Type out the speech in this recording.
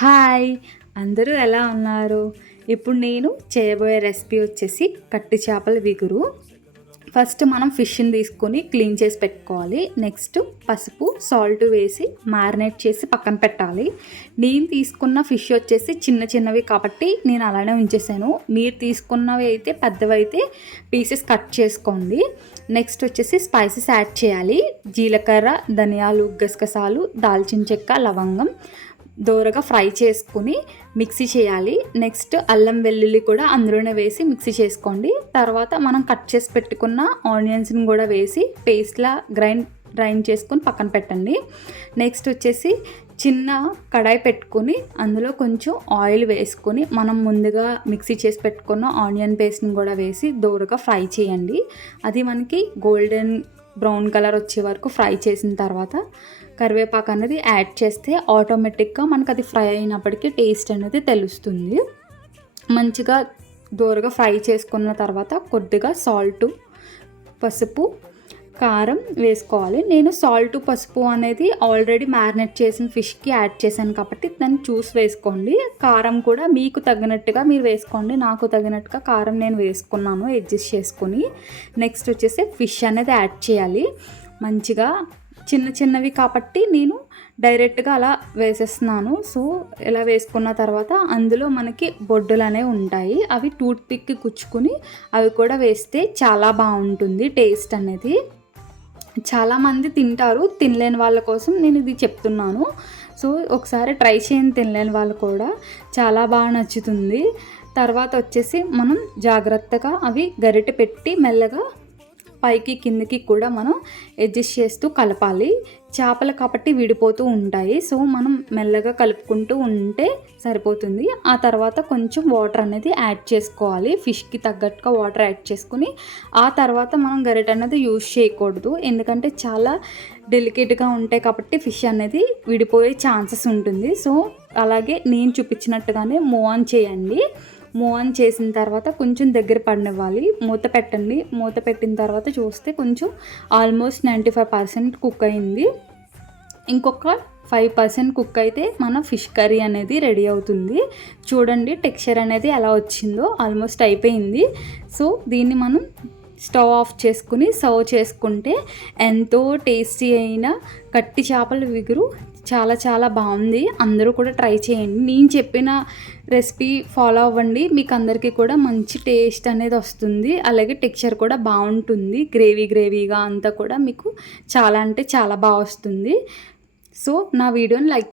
Hi! అందరూ ఎలా ఉన్నారు? ఇప్పుడు నేను చేయబోయే రెసిపీ వచ్చేసి కట్టి చేపల విగురు. ఫస్ట్ మనం ఫిష్‌ని తీసుకొని క్లీన్ చేసి పెట్టుకోవాలి. నెక్స్ట్ పసుపు, సాల్ట్ వేసి మ్యారినేట్ చేసి పక్కన పెట్టాలి. నేను తీసుకున్న ఫిష్ వచ్చేసి చిన్న చిన్నవి కాబట్టి నేను అలానే ఉంచేసాను. మీరు తీసుకున్నవి అయితే పెద్దవైతే పీసెస్ కట్ చేసుకోండి. నెక్స్ట్ వచ్చేసి స్పైసెస్ యాడ్ చేయాలి. జీలకర్ర, ధనియాలు, గసగసాలు, దాల్చిన చెక్క, లవంగం దోరగా ఫ్రై చేసుకుని మిక్సీ చేయాలి. నెక్స్ట్ అల్లం వెల్లుల్లి కూడా అందులోనే వేసి మిక్సీ చేసుకోండి. తర్వాత మనం కట్ చేసి పెట్టుకున్న ఆనియన్స్ని కూడా వేసి పేస్ట్లా గ్రైండ్ చేసుకొని పక్కన పెట్టండి. నెక్స్ట్ వచ్చేసి చిన్న కడాయి పెట్టుకొని అందులో కొంచెం ఆయిల్ వేసుకొని మనం ముందుగా మిక్సీ చేసి పెట్టుకున్న ఆనియన్ పేస్ట్ని కూడా వేసి దోరగా ఫ్రై చేయండి. అది మనకి గోల్డెన్ బ్రౌన్ కలర్ వచ్చే వరకు ఫ్రై చేసిన తర్వాత కరివేపాకు అనేది యాడ్ చేస్తే ఆటోమేటిక్గా మనకు అది ఫ్రై అయినప్పటికీ టేస్ట్ అనేది తెలుస్తుంది. మంచిగా దోరగా ఫ్రై చేసుకున్న తర్వాత కొద్దిగా సాల్ట్, పసుపు, కారం వేసుకోవాలి. నేను సాల్ట్, పసుపు అనేది ఆల్రెడీ మ్యారినేట్ చేసిన ఫిష్కి యాడ్ చేశాను కాబట్టి దాన్ని చూసి వేసుకోండి. కారం కూడా మీకు తగినట్టుగా మీరు వేసుకోండి. నాకు తగినట్టుగా కారం నేను వేసుకున్నాను అడ్జస్ట్ చేసుకొని. నెక్స్ట్ వచ్చేసి ఫిష్ అనేది యాడ్ చేయాలి. మంచిగా చిన్న చిన్నవి కాబట్టి నేను డైరెక్ట్గా అలా వేసేస్తున్నాను. సో ఇలా వేసుకున్న తర్వాత అందులో మనకి బొడ్డులు అనేవి ఉంటాయి. అవి టూత్ పిక్కి కుచ్చుకుని అవి కూడా వేస్తే చాలా బాగుంటుంది టేస్ట్ అనేది. చాలామంది తింటారు, తినలేని వాళ్ళ కోసం నేను ఇది చెప్తున్నాను. సో ఒకసారి ట్రై చేయండి, తినలేని వాళ్ళు కూడా చాలా బాగా నచ్చుతుంది. తర్వాత వచ్చేసి మనం జాగ్రత్తగా అవి గరిటె పెట్టి మెల్లగా పైకి కిందకి కూడా మనం అడ్జస్ట్ చేస్తూ కలపాలి. చేపలు కాబట్టి విడిపోతూ ఉంటాయి. సో మనం మెల్లగా కలుపుకుంటూ ఉంటే సరిపోతుంది. ఆ తర్వాత కొంచెం వాటర్ అనేది యాడ్ చేసుకోవాలి. ఫిష్కి తగ్గట్టుగా వాటర్ యాడ్ చేసుకుని ఆ తర్వాత మనం గరిటె అనేది యూజ్ చేయకూడదు. ఎందుకంటే చాలా డెలికేట్గా ఉంటాయి కాబట్టి ఫిష్ అనేది విడిపోయే ఛాన్సెస్ ఉంటుంది. సో అలాగే నేను చూపించినట్టుగానే మూవ్ ఆన్ చేయండి. మూవ్ ఆన్ చేసిన తర్వాత కొంచెం దగ్గర పడనివ్వాలి. మూత పెట్టండి. మూత పెట్టిన తర్వాత చూస్తే కొంచెం ఆల్మోస్ట్ 95% కుక్ అయింది. ఇంకొక 5% కుక్ అయితే మన ఫిష్ కర్రీ అనేది రెడీ అవుతుంది. చూడండి టెక్స్చర్ అనేది ఎలా వచ్చిందో, ఆల్మోస్ట్ అయిపోయింది. సో దీన్ని మనం స్టవ్ ఆఫ్ చేసుకుని సర్వ్ చేసుకుంటే ఎంతో టేస్టీ అయిన కట్టి చేపల విగురు చాలా చాలా బాగుంది. అందరూ కూడా ట్రై చేయండి. నేను చెప్పిన రెసిపీ ఫాలో అవ్వండి. మీకు అందరికీ కూడా మంచి టేస్ట్ అనేది వస్తుంది. అలాగే టెక్స్చర్ కూడా బాగుంటుంది. గ్రేవీగా అంతా కూడా మీకు చాలా అంటే చాలా బాగా వస్తుంది. సో నా వీడియోని లైక్